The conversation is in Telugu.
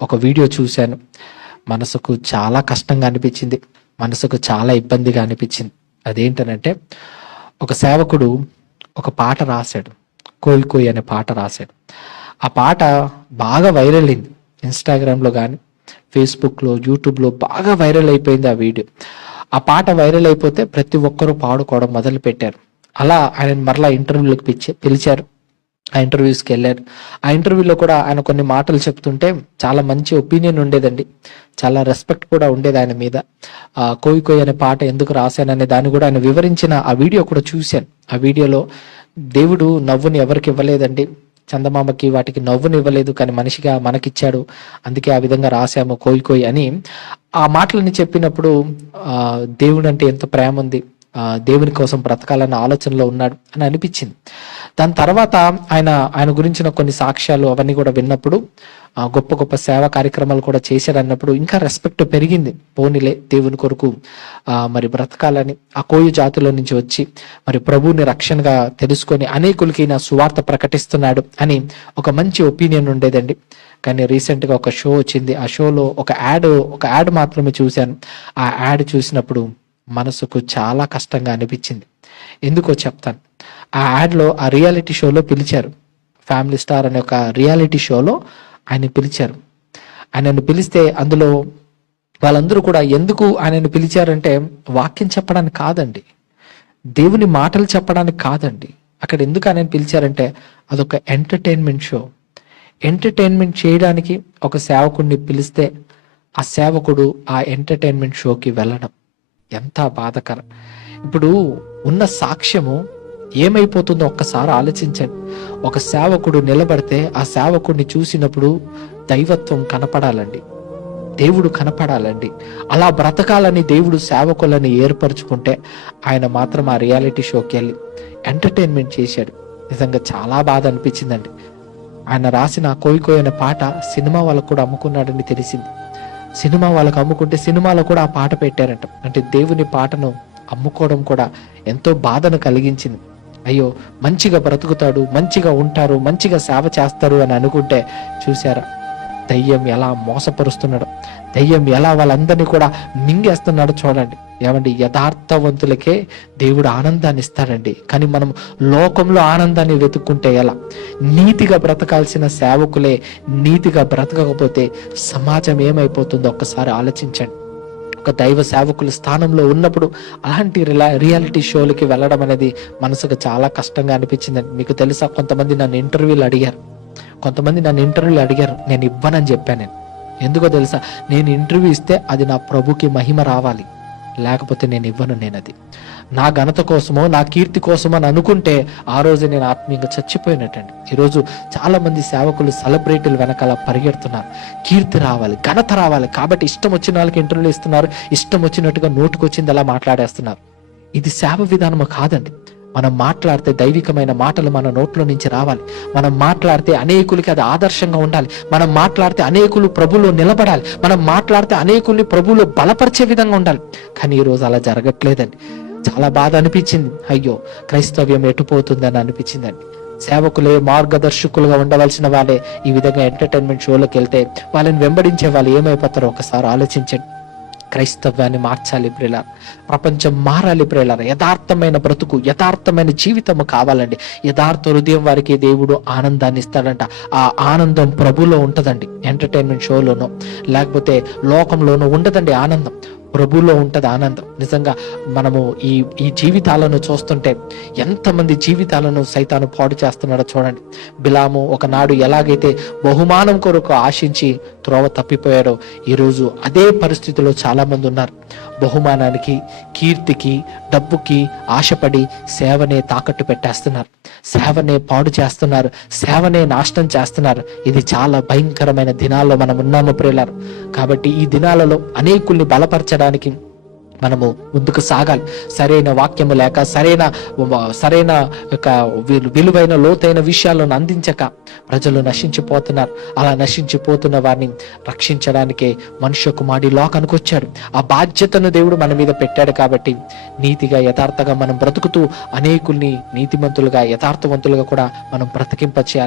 ఒక వీడియో చూశాను. మనసుకు చాలా కష్టంగా అనిపించింది. మనసుకు చాలా ఇబ్బందిగా అనిపించింది. అదేంటనంటే, ఒక సేవకుడు ఒక పాట రాశాడు. 'కోయ్ కోయ్' అనే పాట రాశాడు. ఆ పాట బాగా వైరల్ అయింది. ఇన్‌స్టాగ్రామ్‌లో గానీ, ఫేస్‌బుక్‌లో, యూట్యూబ్‌లో బాగా వైరల్ అయిపోయింది ఆ వీడియో. ఆ పాట వైరల్ అయిపోతే ప్రతి ఒక్కరు పాడుకోవడం మొదలుపెట్టారు. అలా ఆయనను మరలా ఇంటర్వ్యూ‌లకి పిలిచారు. ఆ ఇంటర్వ్యూస్‌కెళ్లారు. ఆ ఇంటర్వ్యూలో కూడా ఆయన కొన్ని మాటలు చెప్తుంటే చాలా మంచి ఒపీనియన్ ఉండేదండి. చాలా రెస్పెక్ట్ కూడా ఉండేది ఆయన మీద. 'కోయ్ కోయ్' అనే పాట ఎందుకు రాశాననే దాన్ని కూడా ఆయన వివరించిన ఆ వీడియో కూడా చూశాను. ఆ వీడియోలో దేవుడు నవ్వుని ఎవరికి ఇవ్వలేదండి. చందమామకి వాటికి నవ్వుని ఇవ్వలేదు. కానీ మనిషిగా మనకిచ్చాడు. అందుకే ఆ విధంగా రాసాము 'కోయ్ కోయ్' అని ఆ మాటలని చెప్పినప్పుడు దేవుడంటే ఎంత ప్రేమ ఉంది. దేవుని కోసం బ్రతకాలన్న ఆలోచనలో ఉన్నాడు అని అనిపించింది. దాని తర్వాత ఆయన గురించిన కొన్ని సాక్ష్యాలు అవన్నీ కూడా విన్నప్పుడు గొప్ప గొప్ప సేవా కార్యక్రమాలు కూడా చేశారన్నప్పుడు ఇంకా రెస్పెక్ట్ పెరిగింది. పోనీలే దేవుని కొరకు మరి బ్రతకాలని ఆ కోయి జాతిలో నుంచి వచ్చి మరి ప్రభువుని రక్షణగా తెలుసుకొని అనేకులకి నా సువార్త ప్రకటిస్తున్నాడు అని ఒక మంచి ఒపీనియన్ ఉండేదండి. కానీ రీసెంట్గా ఒక షో వచ్చింది. ఆ షోలో ఒక యాడ్ మాత్రమే చూశాను. ఆ యాడ్ చూసినప్పుడు మనసుకు చాలా కష్టంగా అనిపించింది. ఎందుకో చెప్తాను. ఆ యాడ్‌లో ఆ రియాలిటీ షోలో పిలిచారు. 'ఫ్యామిలీ స్టార్' అనే ఒక రియాలిటీ షోలో ఆయన్ని పిలిచారు. ఆయనను పిలిస్తే అందులో వాళ్ళందరూ కూడా ఎందుకు ఆయనను పిలిచారంటే వాక్యం చెప్పడానికి కాదండి. దేవుని మాటలు చెప్పడానికి కాదండి. అక్కడ ఎందుకు ఆయనను పిలిచారంటే అదొక ఎంటర్‌టైన్‌మెంట్ షో. ఎంటర్‌టైన్‌మెంట్ చేయడానికి ఒక సేవకుడిని పిలిస్తే ఆ సేవకుడు ఆ ఎంటర్‌టైన్‌మెంట్ షోకి వెళ్ళడం ఎంత బాధాకరం. ఇప్పుడు ఉన్న సాక్ష్యము ఏమైపోతుందో ఒక్కసారి ఆలోచించండి. ఒక సేవకుడు నిలబడితే ఆ సేవకుడిని చూసినప్పుడు దైవత్వం కనపడాలండి. దేవుడు కనపడాలండి. అలా బ్రతకాలని దేవుడు సేవకులని ఏర్పరచుకుంటే ఆయన మాత్రం ఆ రియాలిటీ షోకి వెళ్ళి ఎంటర్‌టైన్‌మెంట్ చేశాడు. నిజంగా చాలా బాధ అనిపించిందండి. ఆయన రాసిన 'కోయ్ కోయ్' అనే పాట సినిమా వాళ్ళకు కూడా అమ్ముకున్నాడని తెలిసింది. సినిమా వాళ్ళకు అమ్ముకుంటే సినిమాలో కూడా ఆ పాట పెట్టారంట. అంటే దేవుని పాటను అమ్ముకోవడం కూడా ఎంతో బాధను కలిగించింది. అయ్యో, మంచిగా బ్రతుకుతాడు, మంచిగా ఉంటారు, మంచిగా సేవ చేస్తారు అని అనుకుంటే చూసారా దయ్యం ఎలా మోసపరుస్తున్నాడు, దయ్యం ఎలా వాళ్ళందరినీ కూడా మింగేస్తున్నాడు చూడండి. ఏమండి, యథార్థవంతులకే దేవుడు ఆనందాన్ని ఇస్తాడండి. కానీ మనం లోకంలో ఆనందాన్ని వెతుక్కుంటే ఎలా? నీతిగా బ్రతకాల్సిన సేవకులే నీతిగా బ్రతకకపోతే సమాజం ఏమైపోతుందో ఒక్కసారి ఆలోచించండి. ఒక దైవ సేవకుల స్థానంలో ఉన్నప్పుడు అలాంటి రియాలిటీ షోలకి వెళ్ళడం అనేది మనసుకు చాలా కష్టంగా అనిపించిందండి. మీకు తెలుసా, కొంతమంది నన్ను ఇంటర్వ్యూలు అడిగారు. నేను ఇవ్వనని చెప్పాను. ఎందుకో తెలుసా, నేను ఇంటర్వ్యూ ఇస్తే అది నా ప్రభుకి మహిమ రావాలి, లేకపోతే నేను ఇవ్వను. అది నా ఘనత కోసమో నా కీర్తి కోసమో అని అనుకుంటే ఆ రోజు నేను ఆత్మీయంగా చచ్చిపోయినట్టండి. ఈరోజు చాలా మంది సేవకులు సెలబ్రిటీలు వెనకాల పరిగెడుతున్నారు. కీర్తి రావాలి, ఘనత రావాలి కాబట్టి ఇష్టం వచ్చిన వాళ్ళకి ఇంటర్వ్యూలు ఇస్తున్నారు. ఇష్టం వచ్చినట్టుగా నోటుకొచ్చింది అలా మాట్లాడేస్తున్నారు. ఇది సేవ విధానము కాదండి. మనం మాట్లాడితే దైవికమైన మాటలు మన నోట్లో నుంచి రావాలి. మనం మాట్లాడితే అనేకులకి అది ఆదర్శంగా ఉండాలి. మనం మాట్లాడితే అనేకులు ప్రభువులో నిలబడాలి. మనం మాట్లాడితే అనేకుల్ని ప్రభువులో బలపరిచే విధంగా ఉండాలి. కానీ ఈరోజు అలా జరగట్లేదండి. చాలా బాధ అనిపించింది. అయ్యో, క్రైస్తవ్యం ఎటుపోతుందని అనిపించిందండి. సేవకులే మార్గదర్శకులుగా ఉండవలసిన వాళ్ళే ఈ విధంగా ఎంటర్‌టైన్‌మెంట్ షోలోకి వెళ్తే వాళ్ళని వెంబడించే వాళ్ళు ఏమైపోతారో ఒకసారి ఆలోచించండి. క్రైస్తవ్యాన్ని మార్చాలి ప్రియులారా. ప్రపంచం మారాలి ప్రియులారా. యథార్థమైన బ్రతుకు, యథార్థమైన జీవితము కావాలండి. యథార్థ హృదయం వారికి దేవుడు ఆనందాన్ని ఇస్తాడంట. ఆ ఆనందం ప్రభులో ఉంటదండి. ఎంటర్‌టైన్‌మెంట్ షోలోనో లేకపోతే లోకంలోనో ఉండదండి ఆనందం. ప్రభులో ఉంటది ఆనందం. నిజంగా మనము ఈ జీవితాలను చూస్తుంటే ఎంతమంది జీవితాలను సైతాను పాడు చేస్తున్నాడో చూడండి. బిలాము ఒకనాడు ఎలాగైతే బహుమానం కొరకు ఆశించి త్రోవ తప్పిపోయాడో ఈరోజు అదే పరిస్థితిలో చాలా మంది ఉన్నారు. బహుమానానికి, కీర్తికి, డబ్బుకి ఆశపడి సేవనే తాకట్టు పెట్టేస్తున్నారు. సేవనే పాడు చేస్తున్నారు. సేవనే నాశనం చేస్తున్నారు. ఇది చాలా భయంకరమైన దినాల్లో మనం ఉన్నాము ప్రియులారా. కాబట్టి ఈ దినాలలో అనేకుల్ని బలపరచడానికి మనము ముందుకు సాగాలి. సరైన వాక్యము లేక సరైన విలువైన లోతైన విషయాలను అందించక ప్రజలు నశించిపోతున్నారు. అలా నశించిపోతున్న వారిని రక్షించడానికే మనుష్య కుమారుడు లోకానికి వచ్చాడు. ఆ బాధ్యతను దేవుడు మన మీద పెట్టాడు. కాబట్టి నీతిగా యథార్థంగా మనం బ్రతుకుతూ అనేకుల్ని నీతిమంతులుగా యథార్థవంతులుగా కూడా మనం బ్రతికింపచేయాలి.